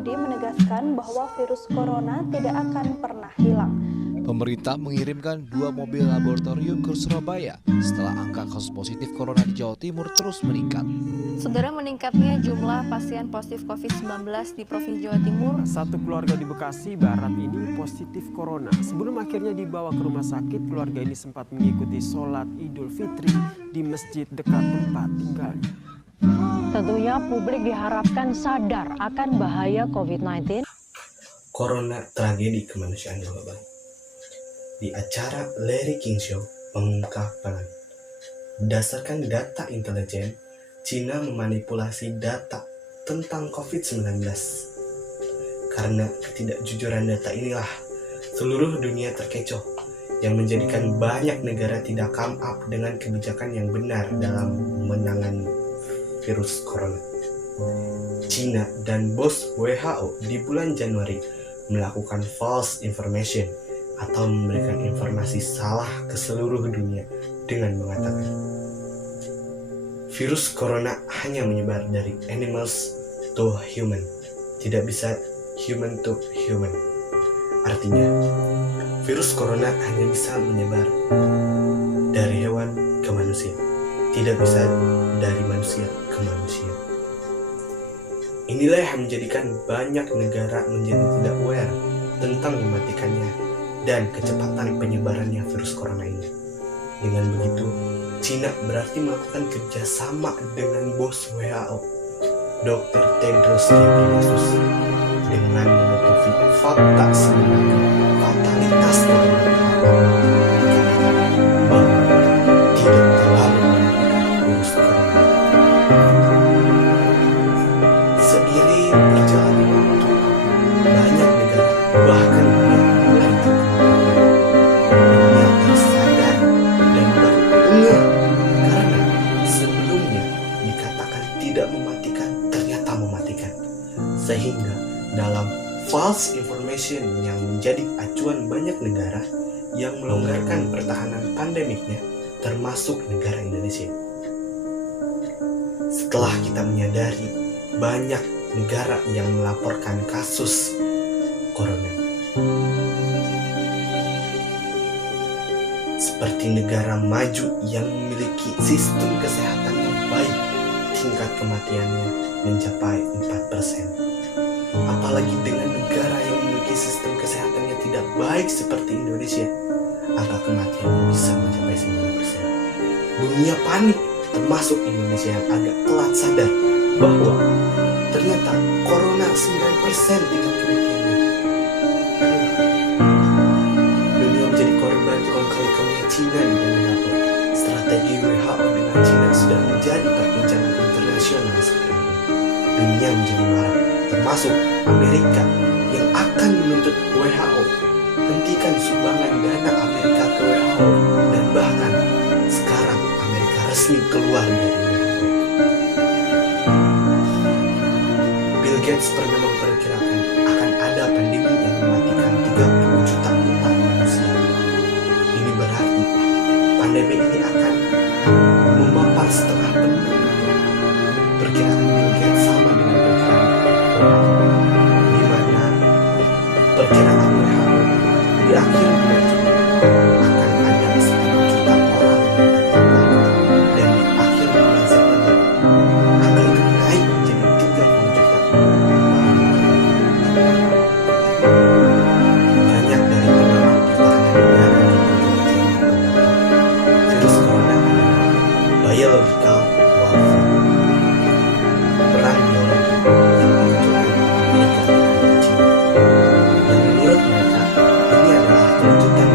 Mahyudi menegaskan bahwa virus corona tidak akan pernah hilang. Pemerintah mengirimkan 2 mobil laboratorium ke Surabaya setelah angka kasus positif corona di Jawa Timur terus meningkat. Saudara, meningkatnya jumlah pasien positif COVID-19 di Provinsi Jawa Timur. Satu keluarga di Bekasi Barat ini positif corona. Sebelum akhirnya dibawa ke rumah sakit, keluarga ini sempat mengikuti sholat Idul Fitri di masjid dekat tempat tinggalnya. Tentunya publik diharapkan sadar akan bahaya COVID-19. Corona tragedi kemanusiaan global. Di acara Larry King Show pengungkapan, berdasarkan data intelijen, Cina memanipulasi data tentang COVID-19. Karena ketidakjujuran data inilah seluruh dunia terkecoh, yang menjadikan banyak negara tidak come up dengan kebijakan yang benar dalam menangani virus corona. Cina dan bos WHO di bulan Januari melakukan false information atau memberikan informasi salah ke seluruh dunia dengan mengatakan virus corona hanya menyebar dari animals to human, tidak bisa human to human. Artinya, virus corona hanya bisa menyebar dari hewan ke manusia, tidak bisa dari manusia ke manusia. Inilah yang menjadikan banyak negara menjadi tidak aware tentang mematikannya dan kecepatan penyebarannya virus corona ini. Dengan begitu, Cina berarti melakukan kerjasama dengan bos WHO, Dr. Tedros Ghebreyesus, dengan menutupi fakta sebenarnya fatalitas corona bahwa tidak terlalu virus corona. Seiring berjalannya waktu, banyak negara bahkan mulai tersadar dan baru dengar karena sebelumnya dikatakan tidak mematikan ternyata mematikan, sehingga dalam false information yang menjadi acuan banyak negara yang melonggarkan pertahanan pandemiknya, termasuk negara Indonesia. Setelah kita menyadari banyak negara yang melaporkan kasus corona, seperti negara maju yang memiliki sistem kesehatan yang baik, tingkat kematiannya mencapai 4%. Apalagi dengan negara yang memiliki sistem kesehatan yang tidak baik seperti Indonesia, angka kematiannya bisa mencapai 9%. Dunia panik, termasuk Indonesia yang agak telat sadar bahwa ternyata corona 9% tingkat kematiannya. Dunia menjadi korban kongkali-kongnya Cina dengan melapor. Strategi WHO dengan Cina sudah menjadi perbincangan internasional sekarang ini. Dunia menjadi marah, termasuk Amerika yang akan menuntut WHO hentikan sumbangan dana Amerika ke WHO, dan bahkan sekarang Amerika resmi keluar dari WHO. Bill Gates pernah memperkirakan akan ada pandemi yang mematikan 30 juta umat manusia. Ini berarti pandemi ini akan memapar setengah penduduk. Perkiraan Bill Gates sama dengan perkiraan WHO, di mana perkiraan WHO di akhir bulan Juni akan ada 10 juta orang yang terpapar, dan di akhir bulan September akan naik menjadi 30 juta. Banyak dari pengamat pertahanan negara dan intelijen berpendapat virus corona adalah biological warfare, perang biologi yang diluncurkan Amerika terhadap China. Dan menurut mereka, ini adalah kelanjutan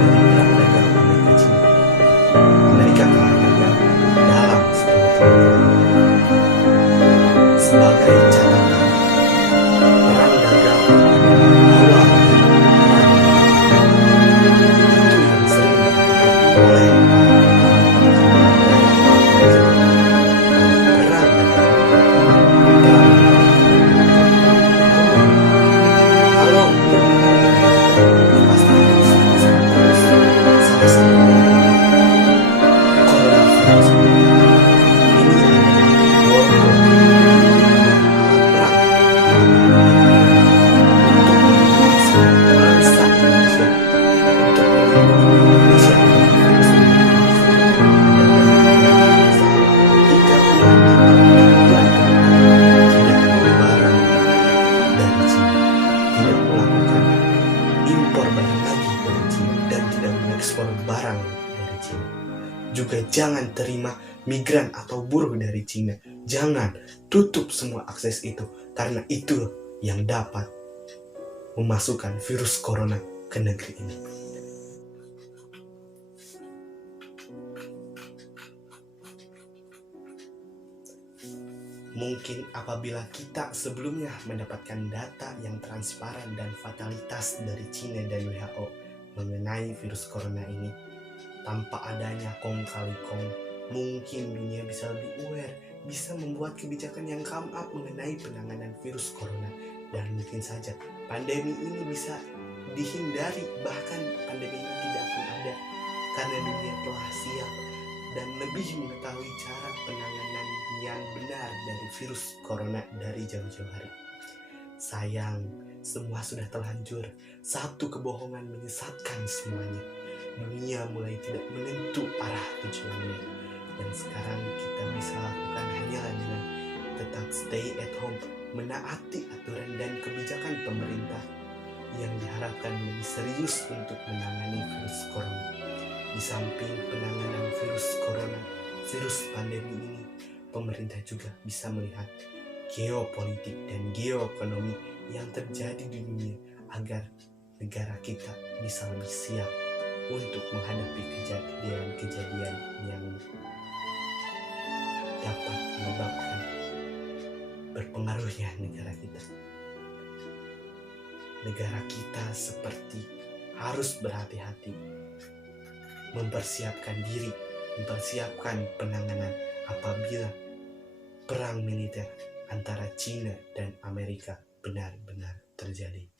ekspor barang dari Cina. Juga jangan terima migran atau buruh dari Cina. Jangan tutup semua akses itu, karena itu yang dapat memasukkan virus corona ke negeri ini. Mungkin apabila kita sebelumnya mendapatkan data yang transparan dan fatalitas dari Cina dan WHO mengenai virus corona ini, tanpa adanya kong kali kong, mungkin dunia bisa lebih aware, bisa membuat kebijakan yang come up mengenai penanganan virus corona, dan mungkin saja pandemi ini bisa dihindari, bahkan pandemi ini tidak akan ada karena dunia telah siap dan lebih mengetahui cara penanganan yang benar dari virus corona dari jauh-jauh hari. Sayang, semua sudah terlanjur. Satu kebohongan menyesatkan semuanya. Dunia mulai tidak menentu arah tujuannya. Dan sekarang kita bisa lakukan hanyalah dengan tetap stay at home, menaati aturan dan kebijakan pemerintah yang diharapkan lebih serius untuk menangani virus corona. Di samping penanganan virus corona, virus pandemi ini, pemerintah juga bisa melihat geopolitik dan geoekonomi yang terjadi di dunia agar negara kita bisa lebih siap untuk menghadapi kejadian-kejadian yang dapat menyebabkan berpengaruhnya negara kita. Negara kita seperti harus berhati-hati, mempersiapkan diri, mempersiapkan penanganan apabila perang militer antara Cina dan Amerika benar-benar terjadi.